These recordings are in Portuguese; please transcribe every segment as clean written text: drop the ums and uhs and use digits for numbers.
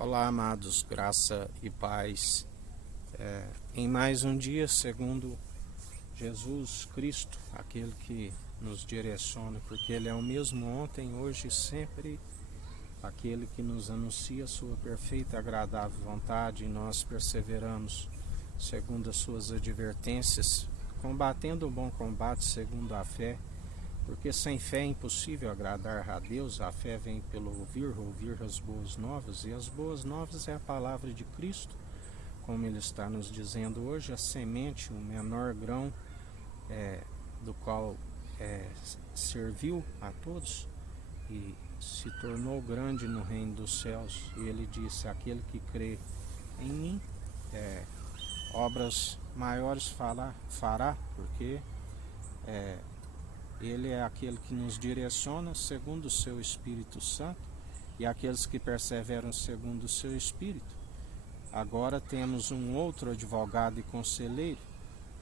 Olá, amados, graça e paz. Em mais um dia, segundo Jesus Cristo, aquele que nos direciona, porque Ele é o mesmo ontem, hoje e sempre, aquele que nos anuncia a sua perfeita e agradável vontade, e nós perseveramos segundo as suas advertências, combatendo o bom combate segundo a fé, porque sem fé é impossível agradar a Deus. A fé vem pelo ouvir as boas novas, e as boas novas é a palavra de Cristo, como Ele está nos dizendo hoje, a semente, o menor grão do qual serviu a todos e se tornou grande no reino dos céus. E Ele disse: aquele que crê em mim, obras maiores fará, porque Ele é aquele que nos direciona segundo o seu Espírito Santo, e aqueles que perseveram segundo o seu Espírito. Agora temos um outro advogado e conselheiro,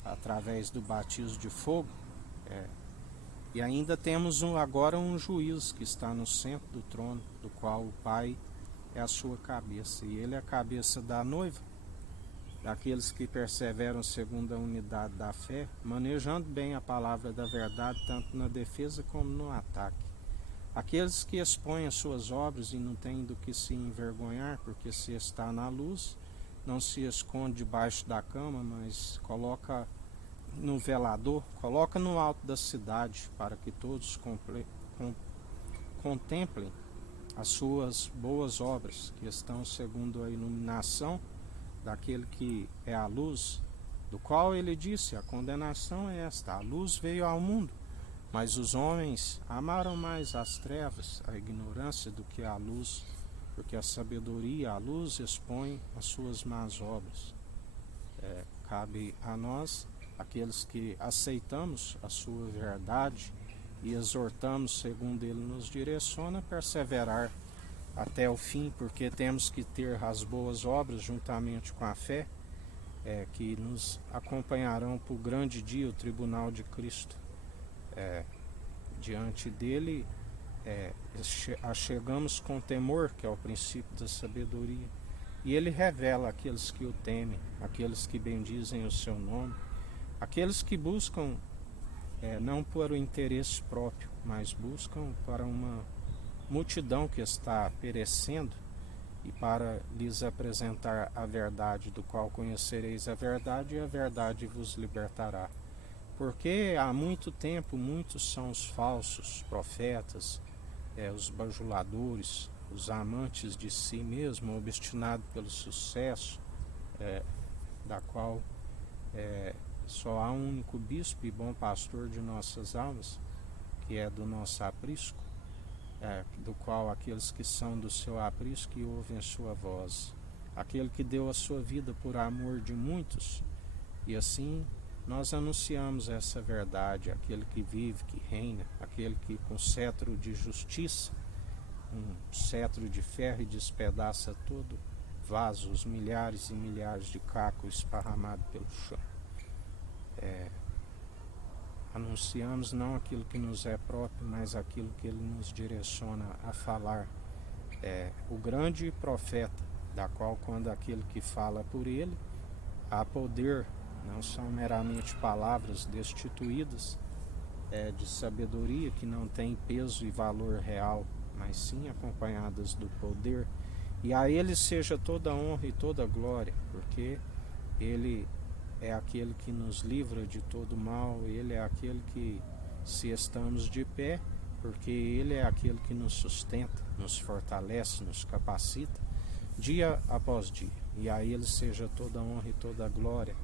através do batismo de fogo, e ainda temos agora um juiz que está no centro do trono, do qual o Pai é a sua cabeça, e Ele é a cabeça da noiva, daqueles que perseveram segundo a unidade da fé, manejando bem a palavra da verdade, tanto na defesa como no ataque. Aqueles que expõem as suas obras e não têm do que se envergonhar, porque se está na luz, não se esconde debaixo da cama, mas coloca no velador, coloca no alto da cidade, para que todos contemplem as suas boas obras, que estão segundo a iluminação daquele que é a luz, do qual Ele disse: a condenação é esta: a luz veio ao mundo, mas os homens amaram mais as trevas, a ignorância, do que a luz, porque a sabedoria, a luz, expõe as suas más obras. Cabe a nós, aqueles que aceitamos a sua verdade e exortamos segundo Ele nos direciona, perseverar até o fim, porque temos que ter as boas obras juntamente com a fé, que nos acompanharão para o grande dia, o tribunal de Cristo. Diante dele, chegamos com temor, que é o princípio da sabedoria, e ele revela aqueles que o temem, aqueles que bendizem o seu nome, aqueles que buscam não por o interesse próprio, mas buscam para uma multidão que está perecendo, e para lhes apresentar a verdade, do qual conhecereis a verdade, e a verdade vos libertará. Porque há muito tempo muitos são os falsos profetas, os bajuladores, os amantes de si mesmo, obstinados pelo sucesso, da qual só há um único bispo e bom pastor de nossas almas, que é do nosso aprisco, do qual aqueles que são do seu aprisco e ouvem a sua voz, aquele que deu a sua vida por amor de muitos, e assim nós anunciamos essa verdade, aquele que vive, que reina, aquele que com cetro de justiça, um cetro de ferro, e despedaça todo vaso, os milhares e milhares de cacos esparramados pelo chão. Anunciamos não aquilo que nos é próprio, mas aquilo que Ele nos direciona a falar. O grande profeta, da qual, quando aquele que fala por ele, há poder, não são meramente palavras destituídas de sabedoria, que não tem peso e valor real, mas sim acompanhadas do poder. E a Ele seja toda honra e toda glória, porque Ele é aquele que nos livra de todo mal, Ele é aquele que, se estamos de pé, porque Ele é aquele que nos sustenta, nos fortalece, nos capacita, dia após dia. E a Ele seja toda honra e toda glória.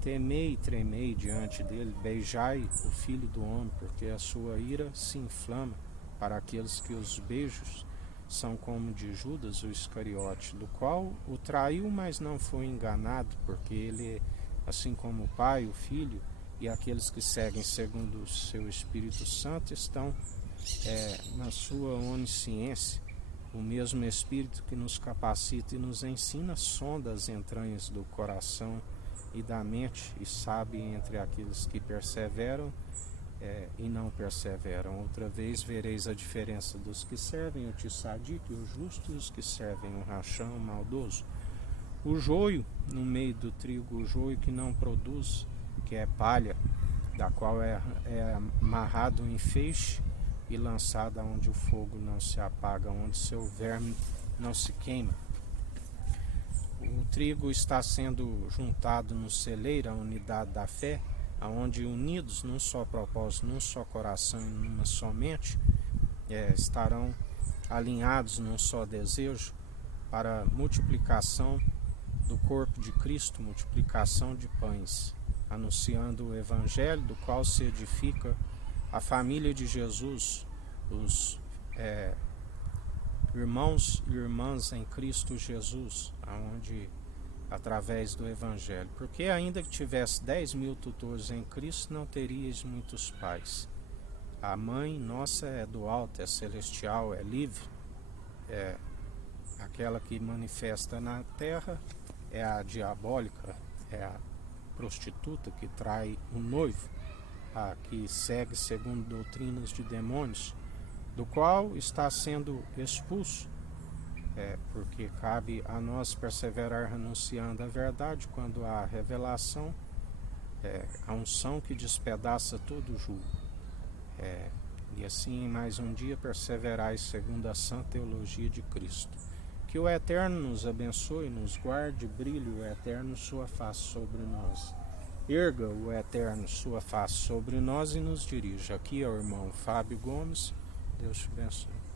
Temei e tremei diante dele, beijai o Filho do Homem, porque a sua ira se inflama para aqueles que os beijos são como de Judas, o Iscariote, do qual o traiu, mas não foi enganado, porque ele, assim como o Pai, o Filho e aqueles que seguem segundo o seu Espírito Santo, estão na sua onisciência. O mesmo Espírito que nos capacita e nos ensina sonda as entranhas do coração e da mente, e sabe entre aqueles que perseveram e não perseveram. Outra vez vereis a diferença dos que servem o tissadito e o justo, e os que servem o rachão, o maldoso. O joio no meio do trigo, o joio que não produz, que é palha, da qual é amarrado em feixe e lançado onde o fogo não se apaga, onde seu verme não se queima. O trigo está sendo juntado no celeiro, a unidade da fé, aonde unidos num só propósito, num só coração e numa só mente, estarão alinhados num só desejo para multiplicação do corpo de Cristo, multiplicação de pães, anunciando o Evangelho, do qual se edifica a família de Jesus, os irmãos e irmãs em Cristo Jesus, aonde através do Evangelho. Porque ainda que tivesse 10.000 tutores em Cristo, não teríeis muitos pais. A mãe nossa é do alto, é celestial, é livre, é aquela que manifesta na terra, é a diabólica, é a prostituta que trai o noivo, a que segue segundo doutrinas de demônios, do qual está sendo expulso, porque cabe a nós perseverar anunciando a verdade quando há revelação, a unção que despedaça todo o jugo. E assim, em mais um dia, perseverais segundo a sã teologia de Cristo. Que o Eterno nos abençoe, nos guarde, brilhe o Eterno sua face sobre nós. Erga o Eterno sua face sobre nós e nos dirija. Aqui é o irmão Fábio Gomes. Deus te abençoe.